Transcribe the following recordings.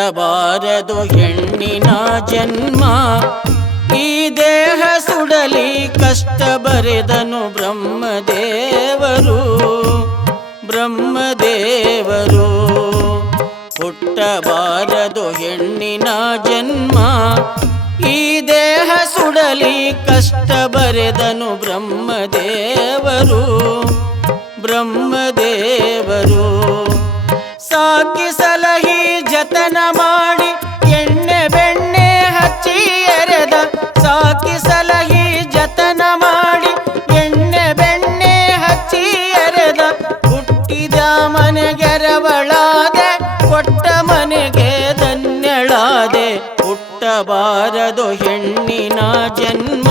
ಹುಟ್ಟಬಾರದು ಹೆಣ್ಣಿನ ಜನ್ಮ, ಈ ದೇಹ ಸುಡಲಿ ಕಷ್ಟ ಬರೆದನು ಬ್ರಹ್ಮದೇವರು. ಬ್ರಹ್ಮದೇವರು ಹುಟ್ಟಬಾರದು ಹೆಣ್ಣಿನ ಜನ್ಮ, ಈ ದೇಹ ಸುಡಲಿ ಕಷ್ಟ ಬರೆದನು ಬ್ರಹ್ಮದೇವರು. ಬ್ರಹ್ಮದೇವರು ಸಾಕಿ ಸಲಹಿ ಜತನ ಮಾಡಿ ಎಣ್ಣೆ ಬೆಣ್ಣೆ ಹಚ್ಚಿ ಎರೆದ, ಸಾಕಿ ಸಲಹಿ ಜತನ ಮಾಡಿ ಎಣ್ಣೆ ಬೆಣ್ಣೆ ಹಚ್ಚಿ ಎರೆದ. ಹುಟ್ಟಿದ ಮನೆಗೆರವಳಾದೆ, ಕೊಟ್ಟ ಮನೆಗೆ ಧನ್ಯಳಾದೆ. ಹುಟ್ಟಬಾರದು ಹೆಣ್ಣಿನ ಜನ್ಮ,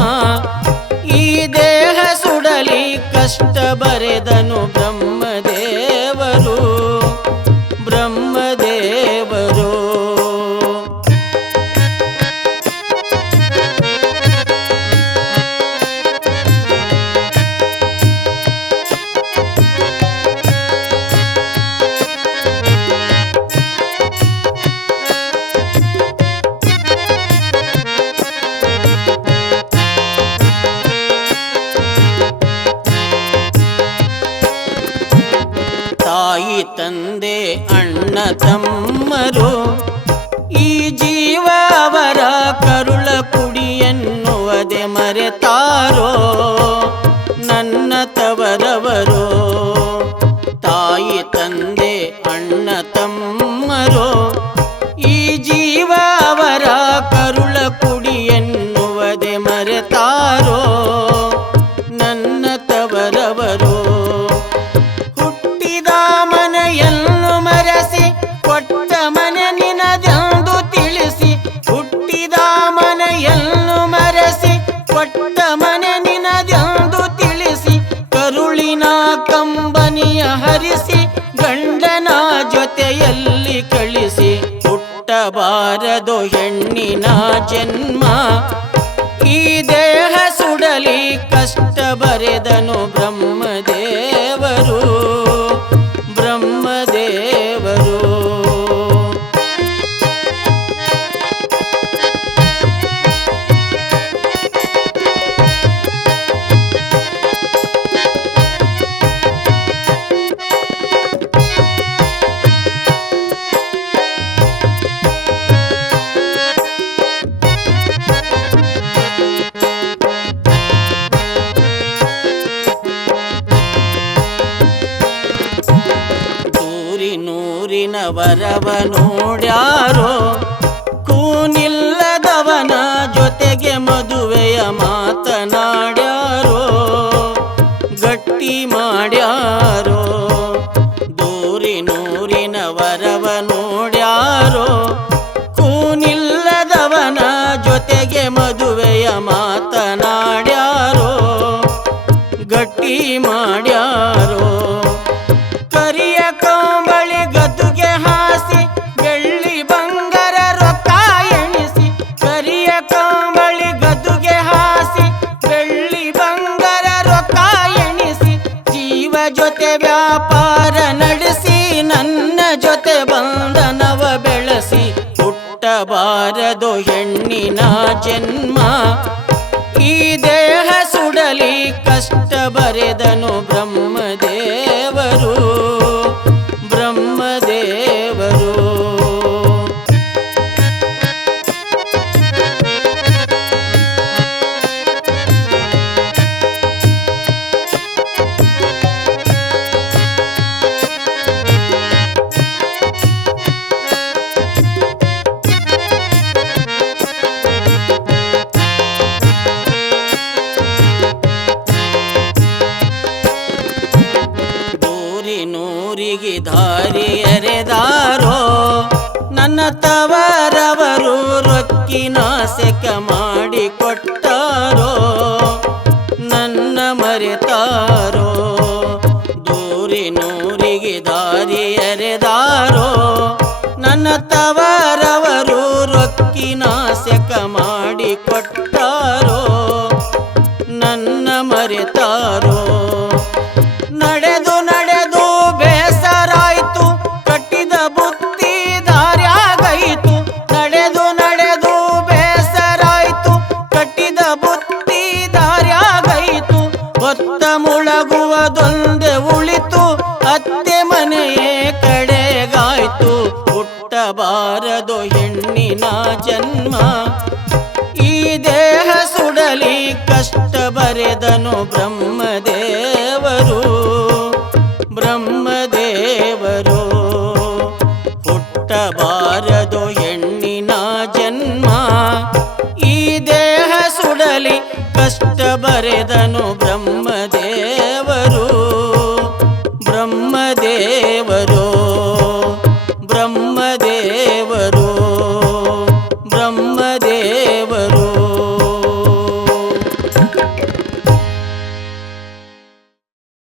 ಈ ದೇಹ ಸುಡಲಿ ಕಷ್ಟ ಬರೆದನು ಬ್ರಹ್ಮದೇವರು. ಬ್ರಹ್ಮದೇವರು ತಾಯಿ ತಂದೆ ಅಣ್ಣ ತಮ್ಮರು, ಈ ಜೀವ ಅವರ ಕರುಳ ಕುಡಿ ಎನ್ನುವುದೇ ಮರೆತಾರೋ ನನ್ನ ತವರವರು. ತಾಯಿ ತಂದೆ ಅಣ್ಣ ತಮ್ಮರು, ಈ ಜೀವ ಅವರ ಕರುಳ ಕುಡಿ ಎನ್ನುವುದೇ ಮರೆತಾರೋ ನನ್ನ ತವರವರು. ಮನೆಯನ್ನು ಮರೆಸಿ ಕೊಟ್ಟ ಮನೆ ನಿನದೆಂದು ತಿಳಿಸಿ, ಹುಟ್ಟಿದ ಮನೆಯನ್ನು ಮರೆಸಿ ಕೊಟ್ಟ ಮನೆ ನಿನದೆಂದು ತಿಳಿಸಿ, ಕರುಳಿನ ಕಂಬನಿಯ ಹರಿಸಿ ಗಂಡನ ಜೊತೆಯಲ್ಲಿ ಕಳಿಸಿ. ಹುಟ್ಟಬಾರದು ಹೆಣ್ಣಿನ ಜನ್ಮ, ಈ ದೇಹ ಸುಡಲಿ ಕಷ್ಟ ಬರೆದನು ಬ್ರಹ್ಮದೇವರು. ಬ್ರಹ್ಮದೇವರು ನೂರಿನ ವರವ ನೋಡ್ಯಾರೋ, ಕೂನಿಲ್ಲದವನ ಜೊತೆಗೆ ಮದುವೆಯ ಮಾತನಾಡ್ಯಾರೋ, ಗಟ್ಟಿ ಮಾಡ್ಯಾರೋ. ನೂರಿನ ವರವ ನೋಡ್ಯಾರೋ, ಕೂನಿಲ್ಲದವನ ಜೊತೆಗೆ ಮದುವೆಯ ಮಾತನಾಡ್ಯಾರೋ, ಗಟ್ಟಿ ಮಾಡ್ಯಾರೋ. ಕರಿಯ ಕಂಬಳಿ ಗದ್ದುಗೆ ಹಾಸಿ ಬೆಳ್ಳಿ ಬಂಗಾರ ರೊಕ್ಕ ಎಣಿಸಿ, ಕರಿಯ ಕಂಬಳಿ ಗದ್ದುಗೆ ಹಾಸಿ ಬೆಳ್ಳಿ ಬಂಗಾರ ರೊಕ್ಕ ಎಣಿಸಿ, ಜೀವ ಜೊತೆ ವ್ಯಾಪಾರ ನಡೆಸಿ ನನ್ನ ಜೊತೆ ಬಂಧನವ ಬೆಳೆಸಿ. ಹುಟ್ಟಬಾರದು ಹೆಣ್ಣಿನ ಜನ್ಮ, ಈ ದೇಹ ಸುಡಲಿ ಕಷ್ಟ ಬರೆದನು ಬ್ರಹ್ಮದೇವರು. ಬ್ರಹ್ಮದೇವರು ನೂರಿಗೆ ದಾರಿ ಎರೆದಾರೋ, ನನ್ನ ತವರವರು ರೊಕ್ಕಿನ ಸೆಕ ಮಾಡಿ ಕೊಟ್ಟಾರೋ, ನನ್ನ ಮರೆತಾರೋ. ನೂರಿಗೆ ದಾರಿ ಎರೆದಾರೋ, ನನ್ನ ತವರವರು ರೊಕ್ಕಿನ ಸೆಕ ಮಾಡಿ ಕೊಟ್ಟಾರೋ, ನನ್ನ ಮರೆತಾರೋ. ನಡೆದು ನಡೆದು ಬೇಸರಾಯ್ತು, ಕಟ್ಟಿದ ಬುತ್ತಿ ದಾರ್ಯಾಗೈತು, ಆಗುವುದೊಂದೇ ಉಳಿತು ಅತ್ತೆ ಮನೆಯೇ ಕಡೆಗಾಯ್ತು. ಹುಟ್ಟಬಾರದು ಹೆಣ್ಣಿನ ಜನ್ಮ, ಈ ದೇಹ ಸುಡಲಿ ಕಷ್ಟ ಬರೆದನು ಬ್ರಹ್ಮದೇವರು. ಬ್ರಹ್ಮದೇವರು ಹುಟ್ಟಬಾರದು ಹೆಣ್ಣಿನ ಜನ್ಮ, ಈ ದೇಹ ಸುಡಲಿ ಕಷ್ಟ ಬರೆದನು ಬ್ರಹ್ಮದೇವರು. ಬ್ರಹ್ಮದೇವರು ಬ್ರಹ್ಮದೇವರು ಬ್ರಹ್ಮದೇವರು.